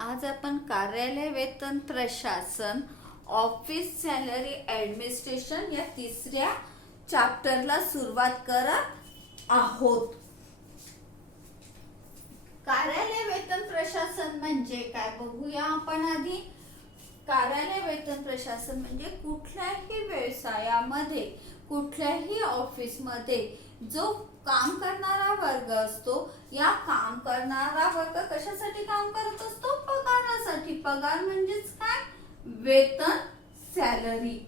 आज आपण कार्यालय वेतन प्रशासन ऑफिस सॅलरी ऍडमिनिस्ट्रेशन या तिसऱ्या चॅप्टरला सुरुवात करत आहोत। कार्यालय वेतन प्रशासन म्हणजे काय बघूया आपण आधी। कार्यालय वेतन प्रशासन म्हणजे कुठल्याही व्यवसायामध्ये कुठल्याही ऑफिसमध्ये जो काम करणारा वर्ग असतो, या काम करणारा वर्ग कशासाठी काम करत असतो? पगारासाठी। पगार म्हणजेच काय? वेतन, सॅलरी,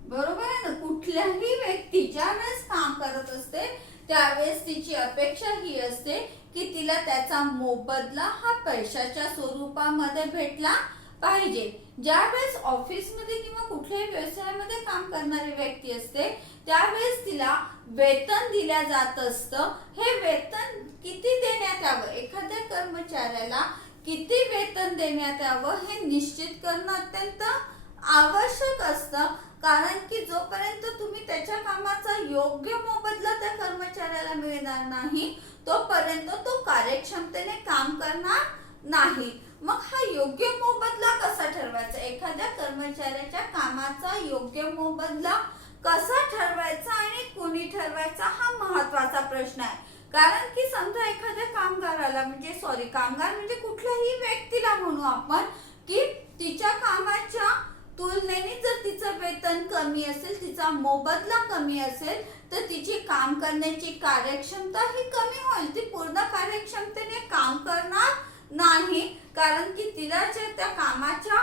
बरोबर आहे ना। कुठल्याही व्यक्ती ज्या वेळेस काम करत असते त्यावेळेस तिची अपेक्षा ही असते की तिला त्याचा मोबदला हा पैशाच्या स्वरूपामध्ये भेटला पाहिजे। ज्यावेळेस ऑफिसमध्ये किंवा कुठल्याही व्यवसायामध्ये काम करणारी व्यक्ती असते त्यावेळेस तिला वेतन दिल्या जात असतं। हे वेतन किती देण्यात यावं, एखाद्या कर्मचाऱ्याला किती वेतन देण्यात यावं हे निश्चित करणं अत्यंत आवश्यक असतं। कारण की जोपर्यंत तुम्ही त्याच्या कामाचा योग्य मोबदला त्या कर्मचाऱ्याला मिळणार नाही तोपर्यंत तो कार्यक्षमतेने काम करणार नाही। मग हा योग्य मोबदला कसा ठरवायचा? एखाद्या कर्मचाऱ्याच्या कामाचा योग्य मोबदला कसा ठरवायचा आणि कोणी ठरवायचा हा महत्त्वाचा प्रश्न आहे। कारण की समजा एखाद्या कामगाराला कामगार म्हणजे कुठल्याही व्यक्तीला म्हणू आपण की तिच्या कामाच्या तुलनेने जर तिचं वेतन कमी असेल, तिचा मोबदला कमी असेल तर तिची काम करण्याची कार्यक्षमता ही कमी होईल। ती पूर्ण कार्यक्षमतेने काम करणार नाही, कारण की तिला त्या कामाच्या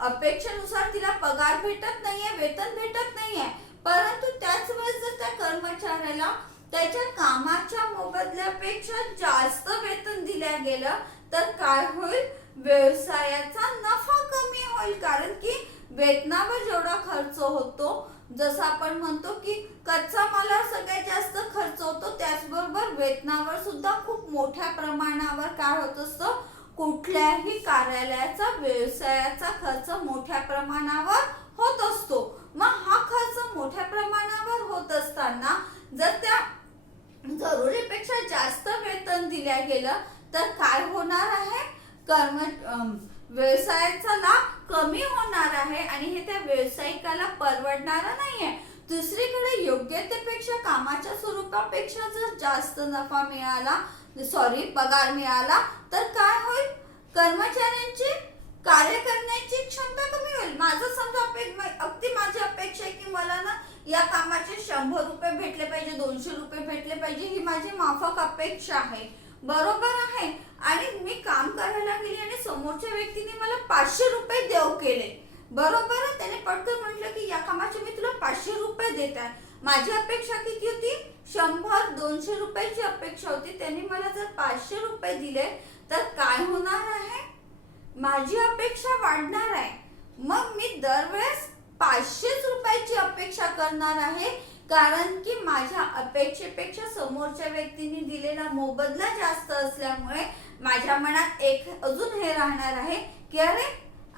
अपेक्षेनुसार तिला पगार भेटत नाहीये, वेतन भेटत नाहीये। परंतु त्याच वेळेस जर त्या कर्मचाऱ्याला त्याच्या कामाच्या मोबदल्यापेक्षा जास्त वेतन दिल्या गेलं तर काय होईल? व्यवसायाचा नफा कमी होईल। कारण की वेतनावर जेवढा खर्च होतो, जसं आपण म्हणतो की कच्चा मालावर सगळ्यात जास्त खर्च होतो, त्याचबरोबर वेतनावर सुद्धा खूप मोठ्या प्रमाणावर काय होत असतं? कुठल्याही कार्यालयाचा व्यवसायाचा खर्च मोठ्या प्रमाणावर होत असतो। मग हा खर्च मोठ्या प्रमाणावर होत असताना जर त्या जरुरीपेक्षा जास्त वेतन दिल्या गेलं तर काय होणार आहे? व्यवसायाचा लाभ कमी होणार आहे आणि हे त्या व्यावसायिकाला परवडणार नाहीये। दुसरीकडे योग्यतेपेक्षा कामाच्या स्वरूपापेक्षा जर जास्त नफा मिळाला, पगार मिळाला तर काय होईल? कर्मचाऱ्यांची कार्य करण्याची क्षमता कमी होईल। माझं समजा अगदी माझी अपेक्षा आहे की मला ना या कामाचे 100 रुपये भेटले पाहिजे, 200 रुपये भेटले पाहिजे, ही माझी माफक अपेक्षा आहे, बरोबर आहे। आणि मी काम करायला गेली आणि समोरच्या व्यक्तीने मला 500 रुपये देऊ केले, बरोबर आहे। त्याने पटकन म्हटलं की या कामाचे मी तुला 500 रुपये देत आहे। माझी अपेक्षा किती होती? 100-200 रुपयाची अपेक्षा होती। त्यांनी मला जर 500 रुपये दिले तर काय होणार आहे? माझी अपेक्षा वाढणार आहे। मग मी दरवेळेस 500 रुपयाची अपेक्षा करणार आहे, कारण की माझ्या अपेक्षेपेक्षा समोरच्या व्यक्तीने दिलेला मोबदला जास्त असल्यामुळे माझ्या मनात एक अजून हे राहणार आहे की अरे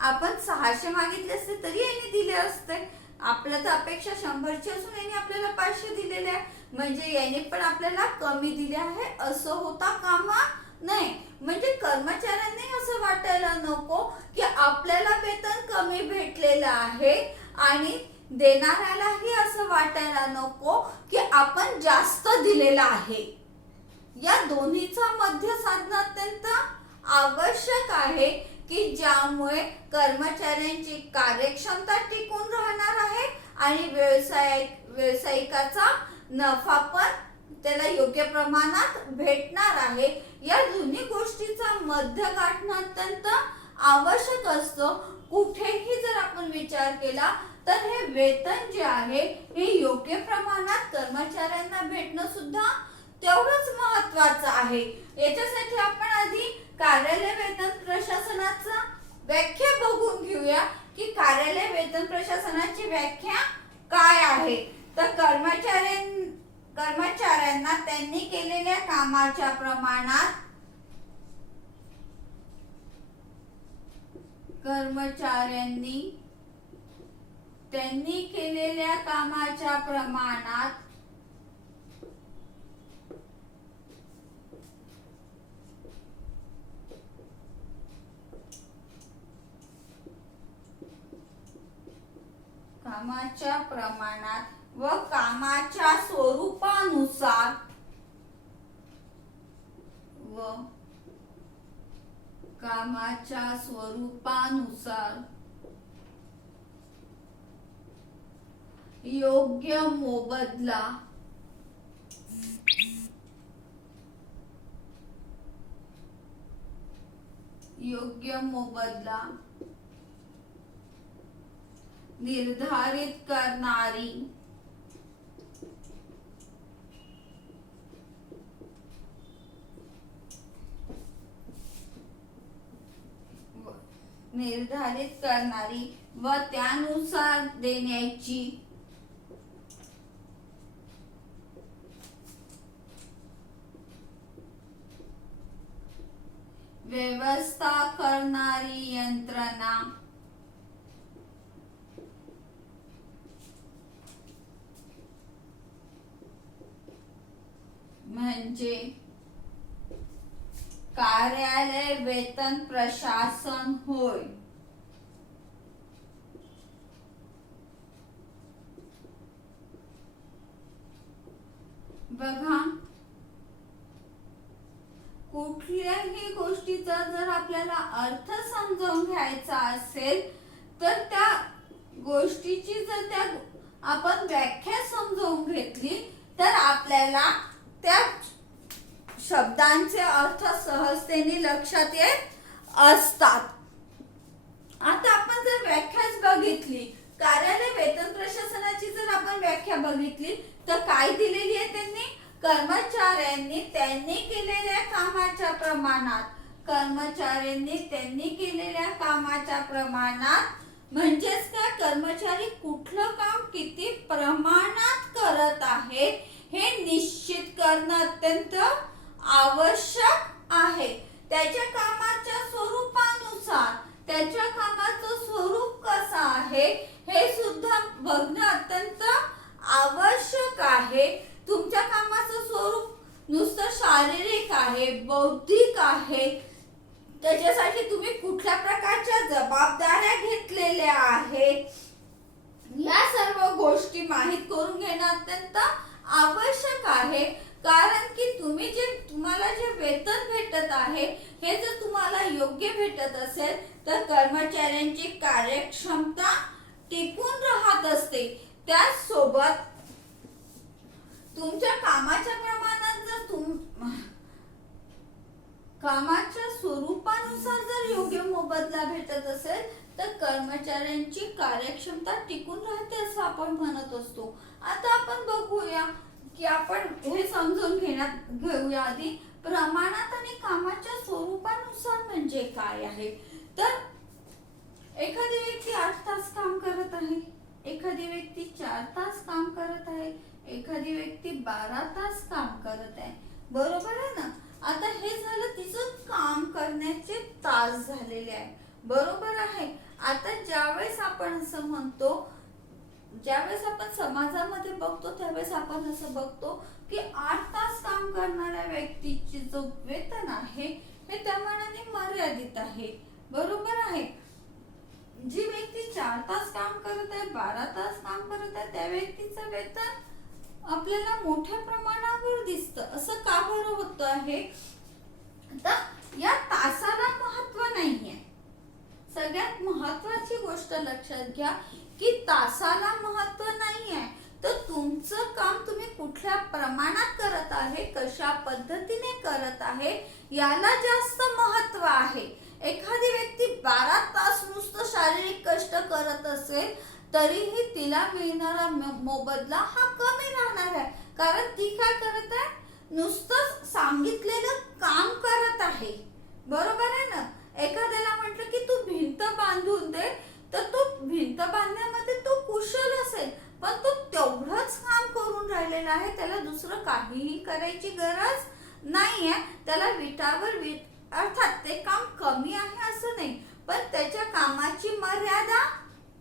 आपण 600 मागितले असते तरी यांनी दिले असते। आपल्या तर अपेक्षा 100ची असून यांनी आपल्याला 500 दिलेले आहे, म्हणजे यांनी पण आपल्याला कमी दिले आहे असं होता कामा नये। म्हणजे कर्मचाऱ्यांनी असं वाटायला नको की आपल्याला वेतन कमी भेटलेलं आहे आणि देणाऱ्यालाही असं वाटायला नको की आपण जास्त दिलेलं आहे। या दोन्हीचा मध्य साधणं अत्यंत आवश्यक आहे की ज्यामुळे कर्मचाऱ्यांची कार्यक्षमता टिकून राहणार आहे आणि व्यावसायिकाचा नफा पण त्याला योग्य प्रमाणात भेटणार आहे। या दोन्ही गोष्टीचा मध्य गाठणं अत्यंत आवश्यक असतं। कुठेही जर आपण विचार केला तर हे वेतन जे आहे हे योग्य प्रमाणात कर्मचाऱ्यांना भेटणं सुद्धा तेवढंच महत्त्वाचं आहे। याच्यासाठी आपण आधी कार्यालय वेतन प्रशासनाचा व्याख्या बघून घेऊया की कार्यालय वेतन प्रशासनाची व्याख्या काय आहे। तर कर्मचाऱ्यांना त्यांनी केलेल्या कामाच्या प्रमाणात कामाच्या प्रमाणात व कामाच्या स्वरूपानुसार योग्य मोबदला निर्धारित करणारी व त्यानुसार देण्याची व्यवस्था करणारी यंत्रणा म्हणजे कार्यालय वेतन प्रशासन होय. बघा, कुठल्याही गोष्टीचा जर आपल्याला अर्थ समजावून घ्यायचा असेल तर त्या गोष्टीची जर आपण व्याख्या समजावून घेतली तर आपल्याला त्या शब्दांचे अर्थ सहजतेने लक्षात येत असतात. आता आपण जर व्याख्याच बघितली, कार्यालय वेतन प्रशासनाची जर आपण व्याख्या बघितली तर काय दिलेली आहे त्यांनी? कर्मचाऱ्यांनी त्यांनी केलेल्या कामाच्या प्रमाणात म्हणजेच काय, कर्मचारी कुठलं काम किती प्रमाणात करत आहे हे निश्चित करणं अत्यंत आवश्यक आहे. त्याच्या कामाच्या स्वरूपानुसार त्याच्या कामाचं स्वरूप कसं आहे हे सुद्धा बघणं अत्यंत आवश्यक आहे. तुमच्या कामाचं स्वरूप नुसतं शारीरिक आहे, बौद्धिक आहे, त्याच्यासाठी तुम्ही कुठल्या प्रकारच्या जबाबदाऱ्या घेतलेल्या आहेत, या सर्व गोष्टी माहित करून घेणं अत्यंत आवश्यक आहे. कारण की तुम्हाला जे वेतन भेटत आहे हे जर तुम्हाला योग्य भेटत असेल तर कर्मचाऱ्यांची कार्यक्षमता टिकून राहत असते. त्याचसोबत तुमच्या कामाच्या प्रमाणात जर कामाच्या स्वरूपानुसार जर योग्य मोबदला भेटत असेल तर कर्मचाऱ्यांची कार्यक्षमता टिकून राहते असं आपण म्हणत असतो. आता आपण बघूया की आपण हे समजून घेऊया आधी प्रमाणात आणि कामाच्या स्वरूपानुसार म्हणजे काय आहे. तर एखादी व्यक्ती 8 तास काम करत आहे, एखादी व्यक्ती 4 तास काम करत आहे, एखादी व्यक्ती 12 तास काम करत आहे, बरोबर आहे ना. आता हे झालं तिचं काम करण्याचे तास झालेले आहे, बरोबर आहे. आता ज्यावेळेस आपण असं म्हणतो, ज्यावेळेस आपण समाजामध्ये बघतो त्यावेळेस आपण असं बघतो की 8 तास काम करणाऱ्या व्यक्तीचे जो वेतन आहे हे त्या मानाने मर्यादित आहे, बरोबर आहे. जी व्यक्ती 4 तास काम करत आहे, 12 तास काम करत आहे, त्या व्यक्तीचं वेतन आपल्याला मोठ्या प्रमाणावर दिसतं. असं का बरं होतं आहे? तर या तासाला महत्व नाहीये. सगळ्यात महत्वाची गोष्ट लक्षात घ्या की तासाला महत्व नाहीये, तर तुमचं काम तुम्ही कुठल्या प्रमाणात करत आहे, कशा पद्धतीने करत आहे याला जास्त महत्व आहे. एखादी व्यक्ती 12 तास नुसतं शारीरिक कष्ट करत असेल तरीही तिला मिळणारा मोबदला हा कमी राहणार आहे. कारण ती काय करत आहे? नुसतं सांगितलेलं काम करत आहे, बरोबर आहे ना. एखाद्याला म्हटलं की तू भिंत बांधून दे तर तो भिंत बांधण्यामध्ये तो कुशल असेल, पण तो तेवढंच काम करून राहिलेला आहे, त्याला दुसरं काहीही करायची गरज नाहीये. त्याला विटावर अर्थात ते काम कमी आहे असं नाही, पण त्याच्या कामाची मर्यादा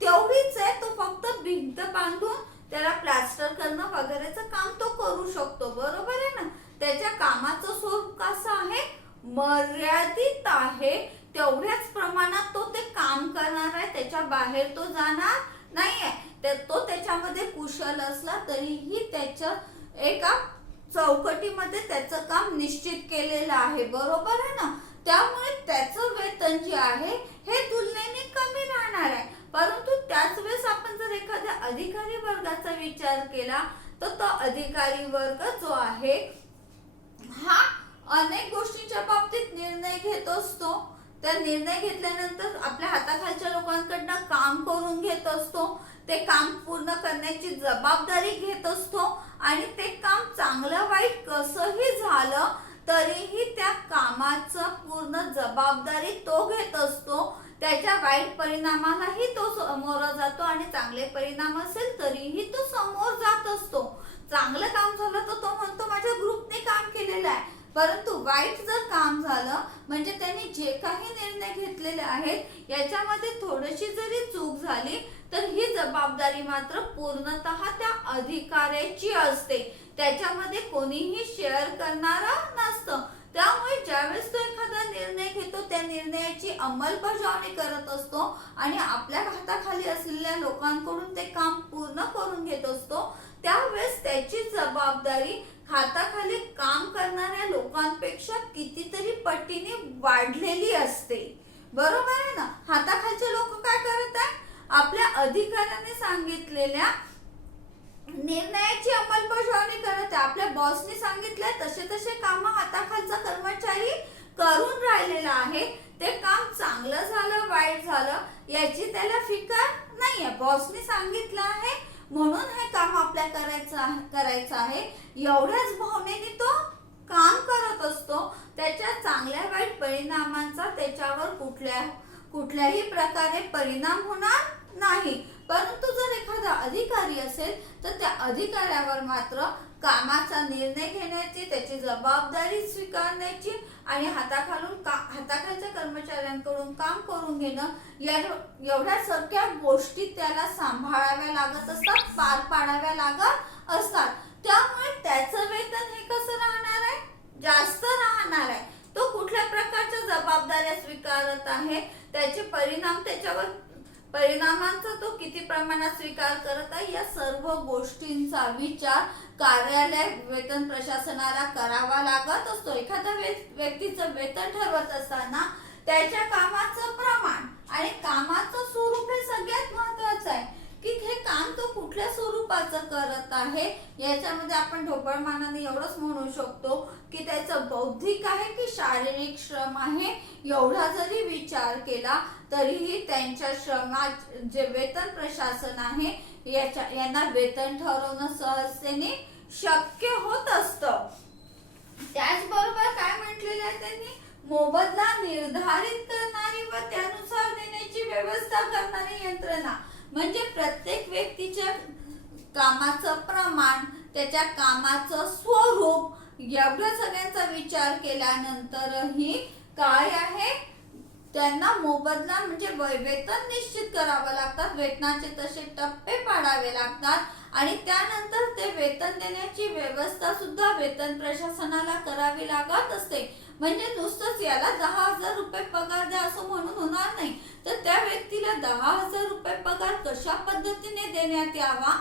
तेवढीच आहे. तो फक्त भिंत बांधून त्याला प्लास्टर करणं वगैरेचं काम तो करू शकतो, बरोबर आहे ना. त्याच्या कामाचं स्वरूप कसं आहे? मर्यादित आहे. तेवढ्याच प्रमाणात तो ते काम करणार आहे, त्याच्या बाहेर तो जाणार नाहीये. तो त्याच्यामध्ये कुशल असला तरीही त्याच्या एका चौकटीमध्ये त्याचं काम निश्चित केलेलं आहे, बरोबर आहे ना. त्यामुळे त्याचं वेतन जे आहे हे तुलनेने कमी राहणार आहे. परंतु त्याच वेळेस आपण जर एखाद्या अधिकारी वर्गाचा विचार केला तर तो अधिकारी वर्ग जो आहे हा अनेक गोष्टींच्या बाबतीत निर्णय घेत असतो. त्या निर्णय घेतल्यानंतर आपल्या हाताखालच्या लोकांकडनं काम करून घेत असतो. ते काम पूर्ण करण्याची जबाबदारी घेत असतो आणि ते काम चांगलं वाईट कसंही झालं तरीही त्या कामाचं पूर्ण जबाबदारी तो घेत असतो. त्याच्या वाईट परिणामालाही तो समोर जातो आणि चांगले परिणाम असेल तरीही तो समोर जात असतो. चांगलं काम झालं तर तो म्हणतो माझ्या ग्रुपने काम केलेलं आहे. परंतु वाईट जर काम झालं म्हणजे त्यांनी जे काही निर्णय घेतलेले आहेत याच्यामध्ये थोडीशी जरी चूक झाली तर ही जबाबदारी मात्र पूर्णतः त्या अधिकाऱ्याची असते. त्याच्यामध्ये कोणीही शेअर करणारा नसतं. त्यामुळे ज्यावेळेस तो एखादा निर्णय घेतो त्या निर्णयाची अंमलबजावणी करत असतो आणि आपल्या हाताखाली असलेल्या लोकांकडून ते काम पूर्ण करून घेत असतो, त्यावेळेस त्याची जबाबदारी हाताखाली काम करणाऱ्या लोकांपेक्षा कितीतरी पटीने वाढलेली असते, बरोबर आहे ना. हाताखालचे लोक काय करत आहे, आपल्या अधिकाऱ्याने सांगितलेल्या निर्णयाची अंमलबजावणी करत आहे. आपल्या बॉसने सांगितले तसे तसे काम हाताखालचा कर्मचारी करून राहिलेला आहे. ते काम चांगलं झालं वाईट झालं याची त्याला फिकर नाहीये. बॉसने सांगितलं आहे म्हणून हे काम आपल्या करायचं आहे एवढ्याच भावनेने तो काम करत असतो. त्याच्या चांगल्या वाईट परिणामांचा त्याच्यावर कुठल्याही प्रकारे परिणाम होणार नाही. परंतु जर एखादा अधिकारी असेल तर त्या अधिकाऱ्यावर मात्र कामाचा निर्णय घेण्याची, त्याची जबाबदारी स्वीकारण्याची आणि हाताखालच्या कर्मचाऱ्यांकडून काम करून घेणं एवढ्या सगळ्या गोष्टी त्याला सांभाळाव्या लागत असतात, पार पाडाव्या लागत असतात. त्यामुळे त्याचं वेतन हे कसं राहणार आहे, जास्त राहणार आहे. तो कुठल्या प्रकारच्या जबाबदाऱ्या स्वीकारत आहे, त्याचे परिणामांचा तो किती प्रमाणात स्वीकार करत आहे या सर्व गोष्टींचा विचार कार्यालय वेतन प्रशासनाला करावा लागत असतो. एखाद्या व्यक्तीचं वेतन ठरवत असताना त्याच्या कामाचं प्रमाण आणि कामाचं स्वरूप हे सगळ्यात महत्त्वाचं आहे की हे काम तो कुठल्या स्वरूपाचं करत आहे. याच्यामध्ये आपण ढोबळमानाने एवढंच म्हणू शकतो की त्याचं बौद्धिक आहे की शारीरिक श्रम आहे. एवढा जरी विचार केला तरीही त्यांच्या श्रमात जे वेतन प्रशासन आहे यांना वेतन ठरवणं सहजतेने शक्य होत असतं. त्याचबरोबर काय म्हटलेलं आहे त्यांनी, मोबदला निर्धारित करणारी व त्यानुसार देण्याची व्यवस्था करणारी यंत्रणा. म्हणजे प्रत्येक व्यक्तीच्या कामाचं प्रमाण, त्याच्या कामाचं स्वरूप एवढ्या सगळ्यांचा विचार केल्यानंतरही काय आहे, त्यांना मोबदला म्हणजे वेतन निश्चित करावं लागतात. वेतनाचे तसे टप्पे पाडावे लागतात आणि त्यानंतर ते वेतन देण्याची व्यवस्था सुद्धा वेतन प्रशासनाला करावी लागत असते. म्हणजे नुसतंच याला 10,000 रुपये पगार द्या असं म्हणून होणार नाही. तर त्या व्यक्तीला 10,000 रुपये पगार कशा पद्धतीने देण्यात यावा,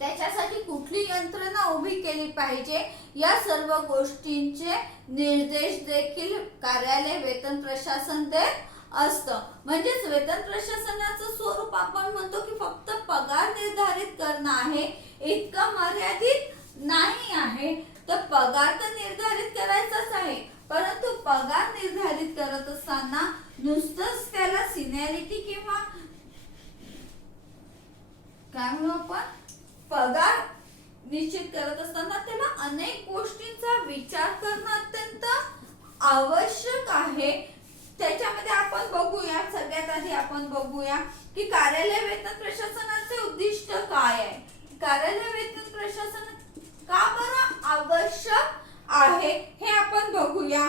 त्याच्यासाठी कुठली यंत्रणा उभी केली पाहिजे या सर्व गोष्टींचे निर्देश देखील कार्यालय वेतन प्रशासन देत असतं. म्हणजेच वेतन प्रशासनाचं स्वरूप आपण म्हणतो की फक्त पगार निर्धारित करणं आहे, इतकं मर्यादित नाही आहे. तर पगार तर निर्धारित करायचाच आहे, परंतु पगार निर्धारित करत असताना नुसतंच त्याला सिनियरिटी किंवा काय म्हणू आपण पगार निश्चित करत असताना त्याला अनेक गोष्टींचा विचार करणं अत्यंत आवश्यक आहे. त्याच्यामध्ये आपण बघूया, सगळ्यात आधी आपण बघूया की कार्यालय वेतन प्रशासनाचे उद्दिष्ट काय आहे. कार्यालय वेतन प्रशासन का बरं आवश्यक आहे हे आपण बघूया.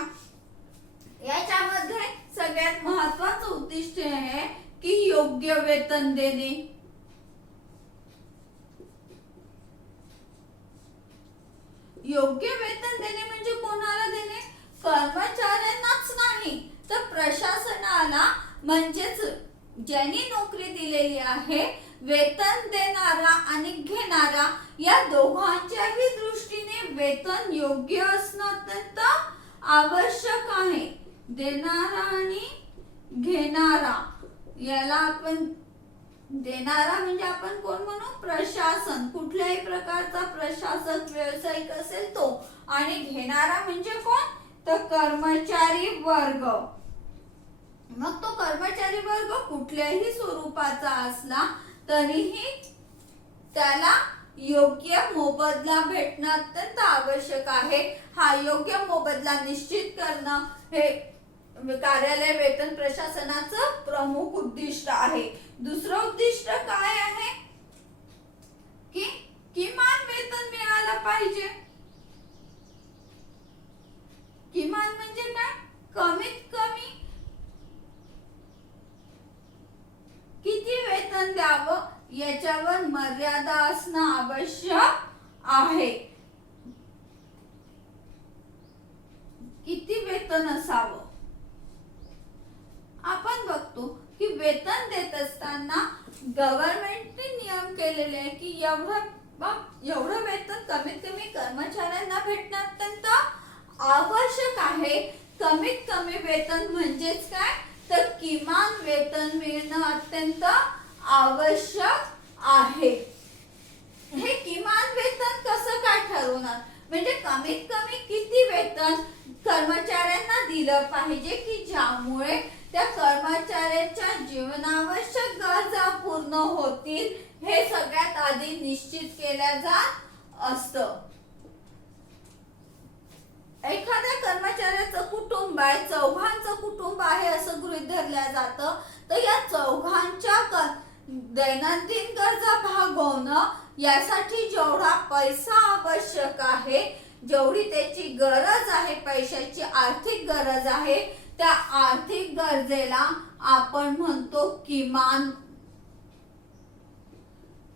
याच्यामध्ये सगळ्यात महत्त्वाचं उद्दिष्ट आहे की योग्य वेतन देणे. योग्य वेतन देणे म्हणजे कोणाला देणे, कर्मचाऱ्यांनाच नाही तर प्रशासनाला. म्हणजेच ज्यांनी नोकरी दिलेली आहे, वेतन देणारा आणि घेणारा या दोघांच्याही दृष्टीने वेतन योग्य असणं अत्यंत आवश्यक आहे. देणारा आणि घेणारा, याला आपण देणारा म्हणजे आपण कोण म्हणू, प्रशासन, कुठल्याही प्रकारचा प्रशासक व्यावसायिक असेल तो, आणि घेणारा म्हणजे कोण, तर कर्मचारी वर्ग. मग तो कर्मचारी वर्ग कुठल्याही स्वरूपाचा असला तरीही त्याला योग्य मोबदला भेटणं अत्यंत आवश्यक आहे. हा योग्य मोबदला निश्चित करणं हे कार्यालय वेतन प्रशासनाचं प्रमुख उद्दिष्ट आहे. दुसरं उद्दिष्ट काय आहे की किमान वेतन मिळालं पाहिजे. किमान म्हणजे काय, कमीत कमी किती वेतन द्यावं याच्यावर मर्यादा असणं आवश्यक आहे. किती वेतन असावं, आपण बघतो की वेतन देत असताना गव्हर्नमेंटने नियम केलेले आहे की एवढं वेतन कमीत कमी कर्मचाऱ्यांना भेटणं अत्यंत आवश्यक आहे. कमीत कमी वेतन म्हणजेच काय, तर किमान वेतन मिळणं अत्यंत आवश्यक आहे. हे किमान वेतन कसं काय ठरवणार, म्हणजे कमीत कमी किती वेतन कर्मचाऱ्यांना दिलं पाहिजे की ज्यामुळे त्या कर्मचाऱ्याच्या जीवनावश्यक गरजा पूर्ण होतील, हे सगळ्यात आधी निश्चित केल्या जात असतं. एखाद्या कर्मचाऱ्याचं कुटुंब आहे, चौघांचं कुटुंब आहे असं गृहीत धरलं जातं, तर या चौघांच्या दैनंदिन गरजा भागवणं यासाठी जेवढा पैसा आवश्यक आहे, जेवढी त्याची गरज आहे, पैशाची आर्थिक गरज आहे, त्या आर्थिक गरजेला आपण म्हणतो किमान.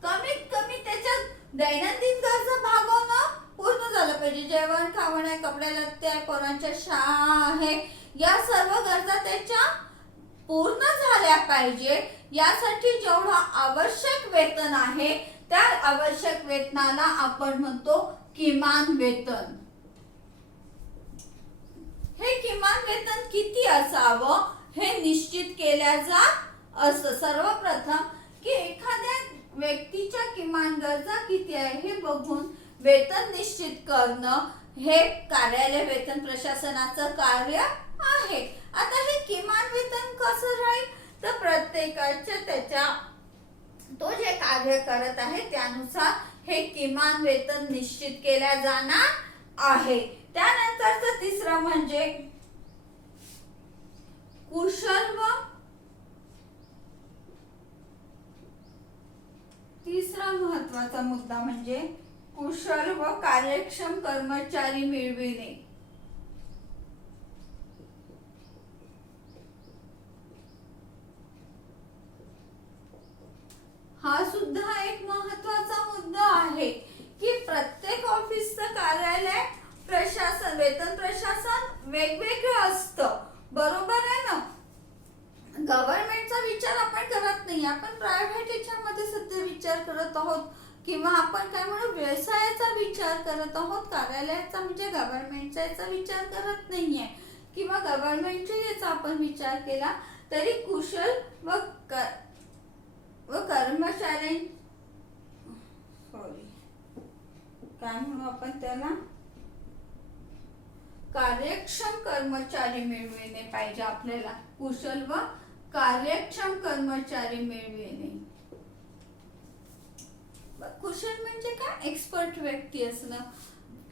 कमीत कमी त्याच्या दैनंदिन गरजा भागवणं पूर्ण झालं पाहिजे. जेवण खावण आहे, कपडे लत्ते आहे, पोरांच्या शाळा आहे, या सर्व गरजा त्याच्या पूर्ण झाल्या पाहिजे. यासाठी जेवढं आवश्यक वेतन आहे त्या आवश्यक वेतनाला आपण म्हणतो किमान वेतन. हे किमान वेतन किती असावं हे निश्चित केल्या जात असतं. सर्वप्रथम की एखाद्या व्यक्तीच्या किमान गरजा किती आहे हे बघून वेतन निश्चित करणं हे कार्यालय वेतन प्रशासनाचं कार्य आहे. आता हे किमान वेतन कसं राहील, तर प्रत्येकाच्या त्याच्या तो जे कार्य करत आहे त्यानुसार हे किमान वेतन निश्चित केल्या जाणार आहे. त्यानंतरचं तिसरं म्हणजे कुशल व तिसरा महत्वाचा मुद्दा म्हणजे कुशल व कार्यक्षम कर्मचारी मिळविणे. हा सुद्धा एक महत्वाचा मुद्दा आहे की प्रत्येक ऑफिसचं कार्यालय प्रशासन वेतन प्रशासन वेगवेगळं असतं, बरोबर आहे ना. गव्हर्नमेंटचा विचार आपण करत नाही, आपण प्रायव्हेट याच्यामध्ये सध्या विचार करत आहोत किंवा आपण काय म्हणू व्यवसायाचा विचार करत आहोत. कार्यालयाचा म्हणजे गव्हर्नमेंटचा याचा विचार करत नाहीये किंवा गव्हर्नमेंटच्या याचा आपण विचार केला तरी कुशल व कर्मचारी काय म्हणू आपण त्याला कार्यक्षम कर्मचारी मिळविणे पाहिजे आपल्याला. कुशल व कार्यक्षम कर्मचारी मिळविणे. कुशल म्हणजे काय, एक्सपर्ट व्यक्ती असणं.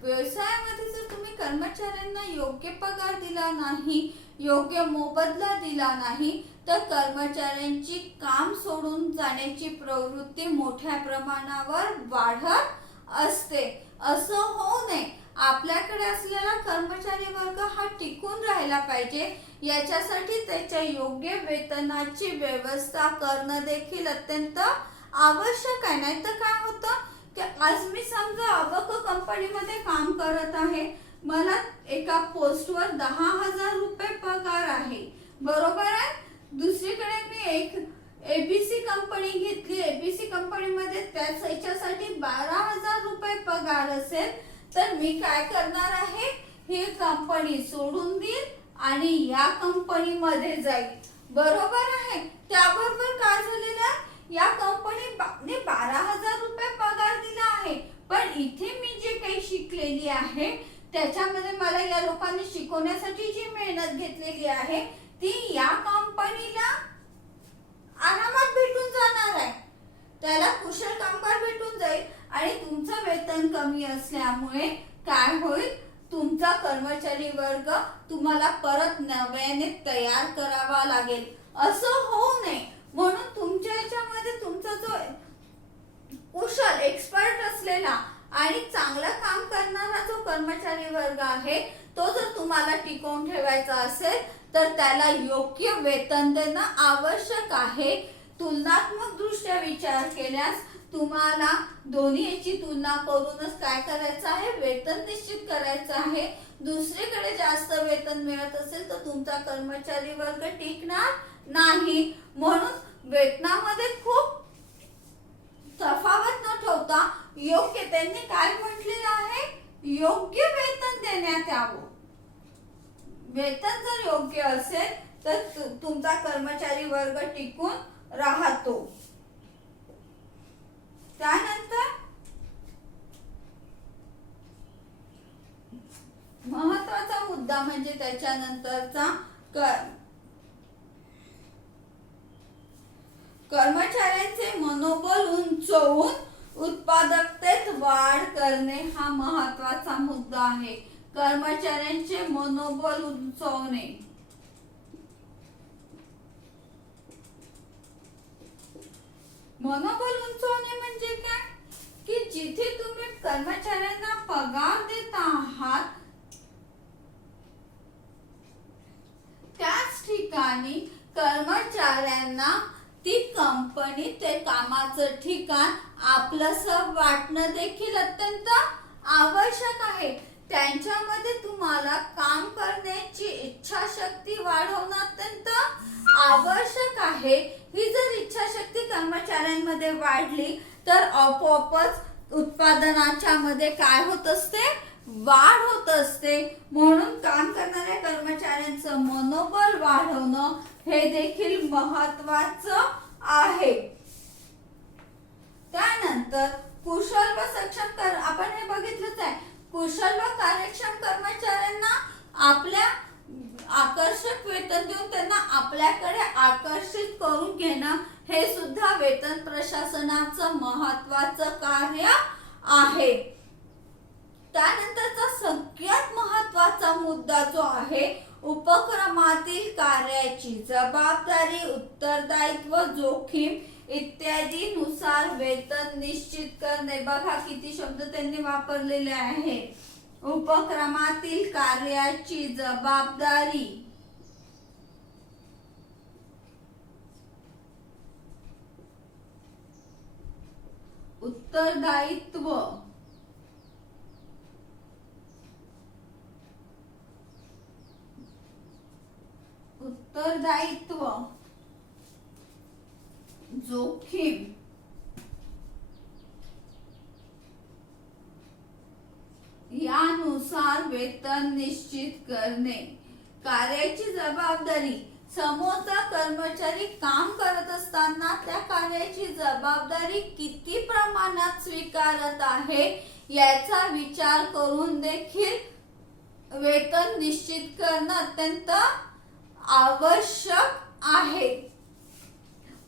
व्यवसायामध्ये जर तुम्ही कर्मचाऱ्यांना योग्य पगार दिला नाही, योग्य मोबदला दिला नाही, तर कर्मचाऱ्यांची काम सोडून जाण्याची प्रवृत्ती मोठ्या प्रमाणावर वाढत असते. असं होऊ नये. आपल्याकडे असलेला कर्मचारी वर्ग हा टिकून राहिला पाहिजे, याच्यासाठी त्याच्या योग्य वेतनाची व्यवस्था करणं देखील अत्यंत आवश्यक आहे. नाही तर काय होतं की आज मी समजा अबक कंपनीमध्ये काम करत आहे, मला एका पोस्टवर 10,000 रुपये पगार आहे, बरोबर आहे. दुसरीकडे मी एबीसी कंपनी घेतली, एबीसी कंपनीमध्ये त्याच्यासाठी 12,000 रुपये पगार असेल, तर मी काय करणार आहे, ही कंपनी सोडून देईल आणि या कंपनीमध्ये जाईल. बरोबर आहे. त्याबरोबर काय झालेलं आहे, या कंपनीने 12,000 रुपये पगार दिला आहे, पण इथे मी जे काही शिकलेली आहे त्याच्यामध्ये मला या लोकांनी शिकवण्यासाठी जी मेहनत घेतलेली आहे ती या कंपनीला आरामात भेटून जाणार आहे. त्याला कुशल कामगार भेटून जाईल आणि तुमचं वेतन कमी असल्यामुळे काय होईल, तुमचा कर्मचारी वर्ग तुम्हाला परत नव्याने तयार करावा लागेल. असं होऊ नये म्हणून तुमच्या याच्यामध्ये तुमचा जो कुशल एक्सपर्ट असलेला आणि चांगलं काम करणारा जो कर्मचारी वर्ग आहे तो जर तुम्हाला टिकवून ठेवायचा असेल तर त्याला योग्य वेतन देणं आवश्यक आहे. तुलनात्मक दृष्ट्या विचार केल्यास तुम्हाला दोन्हीची तुलना करूनच काय करायचं आहे, वेतन निश्चित करायचं आहे. दुसरीकडे जास्त वेतन मिळत असेल तर तुमचा कर्मचारी वर्ग टिकणार नाही. म्हणून वेतनामध्ये खूप तफावत न ठेवता योग्य, त्यांनी काय म्हटलेलं आहे, योग्य वेतन देण्यात यावं. वेतन जर योग्य असेल तर तुमचा कर्मचारी वर्ग टिकून राहतो. त्यानंतर महत्वाचा मुद्दा म्हणजे त्याच्यानंतरचा कर्मचाऱ्यांचे मनोबल उंचावून उत्पादकतेत वाढ करणे हा महत्वाचा मुद्दा आहे. कर्मचाऱ्यांचे मनोबल उंचावणे. मनोबल उंचावणे म्हणजे काय, की जिथे तुम्ही कर्मचाऱ्यांना पगार देत आहात त्याच ठिकाणी कर्मचाऱ्यांना ती कंपनी ते कामाचं ठिकाण आपलंसं वाटणं देखील अत्यंत आवश्यक आहे. त्यांच्यामध्ये तुम्हाला काम करण्याची इच्छाशक्ती वाढवणं अत्यंत आवश्यक आहे. ही जर इच्छाशक्ती कर्मचाऱ्यांमध्ये वाढली तर आपोआपच उत्पादनाच्या मध्ये काय होत असते, वाढ होत असते. म्हणून काम करणाऱ्या कर्मचाऱ्यांचं मनोबल वाढवणं हे देखील महत्वाचं आहे. त्यानंतर कुशल व सक्षम आपण हे बघितलंच आहे. कुशल व कार्यक्षम कर्मचाऱ्यांना आपल्या आकर्षक वेतन देऊन त्यांना आपल्याकडे आकर्षित करून घेणं हे सुद्धा वेतन प्रशासनाचं महत्वाचं कार्य आहे. त्यानंतरचा सगळ्यात महत्वाचा मुद्दा जो आहे, उपक्रमातील कार्याची जबाबदारी, उत्तरदायित्व, जोखीम इत्यादी नुसार वेतन निश्चित करणे. बघा किती शब्द त्यांनी वापरलेले आहे. उपक्रमातील कार्याची जबाबदारी, उत्तरदायित्व, जोखीम यानुसार वेतन निश्चित करणे. कार्याची जबाबदारी, समोरचा कर्मचारी काम करत असताना त्या कार्याची जबाबदारी किती प्रमाणात स्वीकारत आहे याचा विचार करून देखील वेतन निश्चित करणं अत्यंत आवश्यक आहे.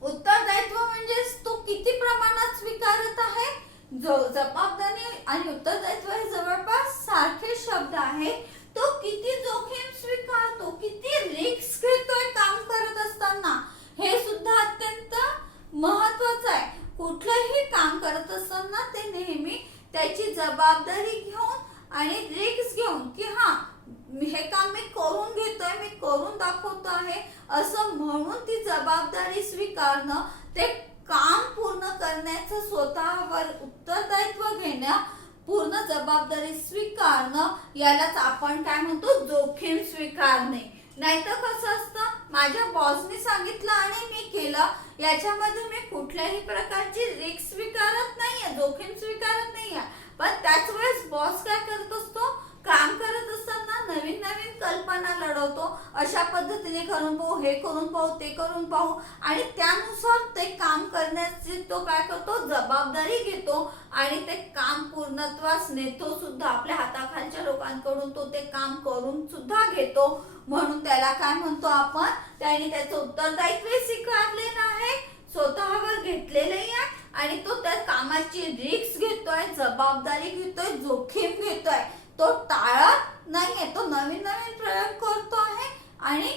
उत्तरदायित्व म्हणजे तो किती प्रमाणात स्वीकारत आहे. जबाबदारी आणि उत्तरदायित्व हे जवळपास सारखे शब्द आहे. तो किती जोखीम स्वीकारतो, किती रिस्क घेतोय काम करत असताना, हे सुद्धा अत्यंत महत्वाचं आहे. कुठलंही काम करत असताना ते नेहमी त्याची जबाबदारी घेऊन आणि रिस्क घेऊन की हा हे काम मी करून घेतोय, मी करून दाखवतो आहे असं म्हणून ती जबाबदारी स्वीकारणं, ते काम पूर्ण करण्याचं स्वतःवर उत्तरदायित्व घेणं, पूर्ण जबाबदारी स्वीकारणं यालाच आपण काय म्हणतो, जोखीम स्वीकारणे. नाहीतर कसं असतं, माझ्या बॉसने सांगितलं आणि मी केलं, याच्यामध्ये मी कुठल्याही प्रकारची रिस्क स्वीकारत नाहीये, जोखीम स्वीकारत नाहीये. पण त्याच वेळेस बॉस काय करत असतो, काम करत असताना नवीन नवीन कल्पना लढवतो, अशा पद्धतीने करून पाहू, हे करून पाहू, ते करून पाहू, आणि त्यानुसार ते काम करण्याची तो काय करतो, जबाबदारी घेतो आणि ते काम पूर्णत्वास नेतो सुद्धा. आपल्या हाताखालच्या लोकांकडून तो ते काम करून सुद्धा घेतो. म्हणून त्याला काय म्हणतो आपण, त्याने त्याचं उत्तरदायित्व स्वीकारलेलं आहे, स्वतःवर घेतलेलं आहे आणि तो त्या कामाची रिस्क घेतोय, जबाबदारी घेतोय, जोखीम घेतोय. तो टाळत नाहीये, तो नवीन नवीन प्रयोग करतो आहे आणि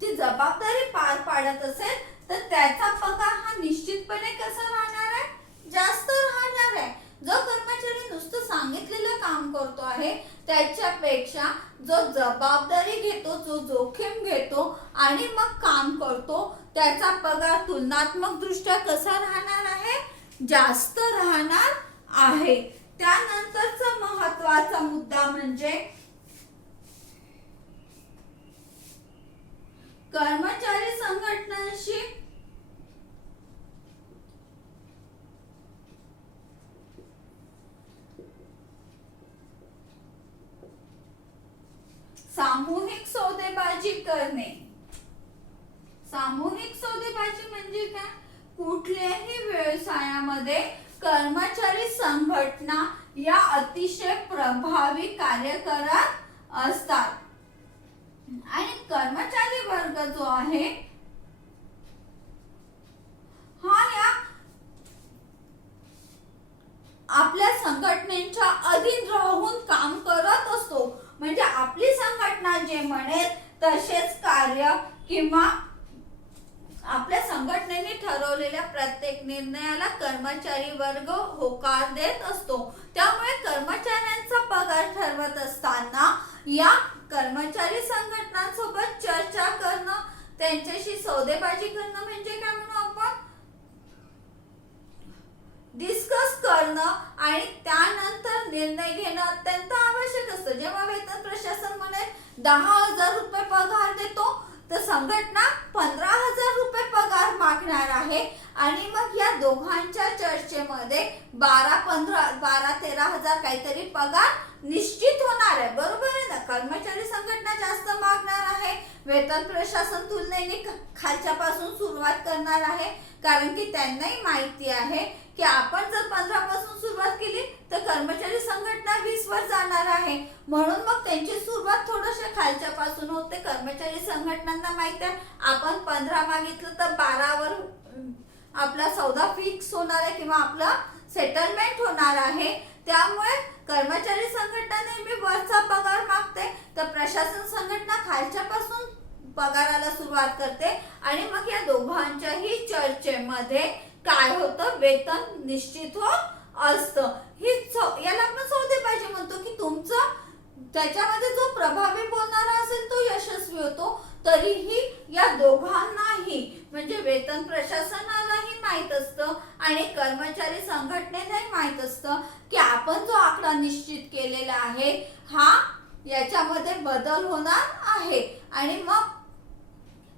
ती जबाबदारी पार पाडत असेल तर त्याचा पगार हा निश्चितपणे कसा राहणार आहे, जास्त राहणार आहे. जो कर्मचारी नुसतं सांगितलेलं काम करतो आहे त्याच्यापेक्षा जो जबाबदारी घेतो, जो जोखीम घेतो आणि मग काम करतो, त्याचा पगार तुलनात्मक दृष्ट्या कसा राहणार आहे, जास्त राहणार आहे. त्यानंतरचा महत्त्वाचा मुद्दा म्हणजे कर्मचारी संघटनांशी सामूहिक सौदेबाजी करणे. सामूहिक सौदेबाजी म्हणजे काय, कुठल्याही व्यवसायामध्ये कर्मचारी संघटना या अतिशय प्रभावी कार्य करत असतात आणि कर्मचारी वर्ग जो आहे हा या आपल्या संघटनेच्या अधीन राहून काम करत असतो. म्हणजे आपली संघटना जे म्हणेल तसेच कार्य किंवा आपल्या संघटनेने ठरवलेल्या प्रत्येक निर्णयाला कर्मचारी वर्ग होकार देत असतो. त्यामुळे कर्मचाऱ्यांचा पगार ठरवत असताना या कर्मचारी संघटनांसोबत चर्चा करणं, त्यांच्याशी सौदेबाजी करणं म्हणजे काय म्हणू आपण, डिस्कस करणं आणि त्यानंतर निर्णय घेणं अत्यंत आवश्यक असतं. जेव्हा वेतन प्रशासन म्हणेल 10,000 रुपये पगार देतो तर संघटना 15,000 रुपये पगार मागणार आहे आणि मग या दोघांच्या चर्चेमध्ये 12-13,000 काहीतरी पगार निश्चित होणार आहे. बरोबर आहे ना. कर्मचारी संघटना जास्त मागणार आहे, वेतन प्रशासन तुलनेने खालच्या पासून सुरुवात करणार आहे, कारण की त्यांनाही माहिती आहे की आपण जर 15 पासून सुरुवात केली तर कर्मचारी संघटना 20 वर जाणार आहे. म्हणून मग त्यांची सुरुवात थोडीशी खालच्या पासून होते. कर्मचारी संघटनांना माहिती आहे आपण 15 मागितलं तर 12 वर आपला सौदा फिक्स होणार आहे किंवा आपला सेटलमेंट होणार आहे. त्यामुळे कर्मचारी संघटना नेहमी वरचा पगार मागते तर प्रशासन संघटना खालच्या पासून पगाराला सुरुवात करते आणि मग या दोघांच्याही चर्चेमध्ये काय होतं, वेतन निश्चित होत असतं. याला आपण सौदेबाजी म्हणतो की तुमचं त्याच्यामध्ये जो प्रभावी बोलणारा असेल तो यशस्वी होतो. तरीही या दोघांनाही म्हणजे वेतन प्रशासनालाही माहित असतं आणि कर्मचारी संघटनेलाही माहित असतं की आपण जो आकडा निश्चित केलेला आहे हा याच्यामध्ये बदल होणार आहे. आणि मग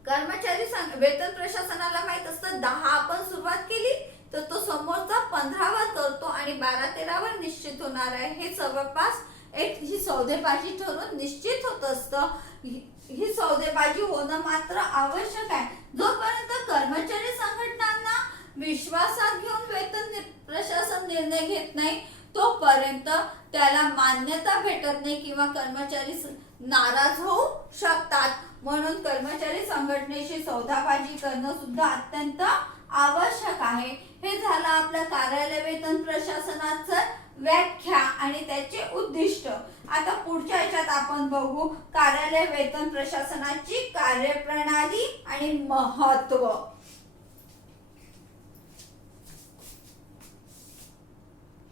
कर्मचारी वेतन प्रशासनाला माहित असतं 10 आपण सुरुवात केली तर तो समोरचा 15 वर करतो आणि 12-13 वर निश्चित होणार आहे. हे जवळपास ही सौदेबाजी ठरून निश्चित होत असतं. ही सौदेबाजी होणं मात्र आवश्यक आहे. जोपर्यंत कर्मचारी संघटनांना विश्वासात घेऊन वेतन प्रशासन निर्णय घेत नाही तोपर्यंत त्याला मान्यता भेटत नाही किंवा कर्मचारी नाराज होऊ शकतात. म्हणून कर्मचारी संघटनेशी सौदाबाजी करणं सुद्धा अत्यंत आवश्यक आहे. हे झालं आपलं कार्यालय वेतन प्रशासनाचं व्याख्या आणि त्याचे उद्दिष्ट. आता पुढच्या ह्याच्यात आपण बघू कार्यालय वेतन प्रशासनाची कार्यप्रणाली आणि महत्त्व.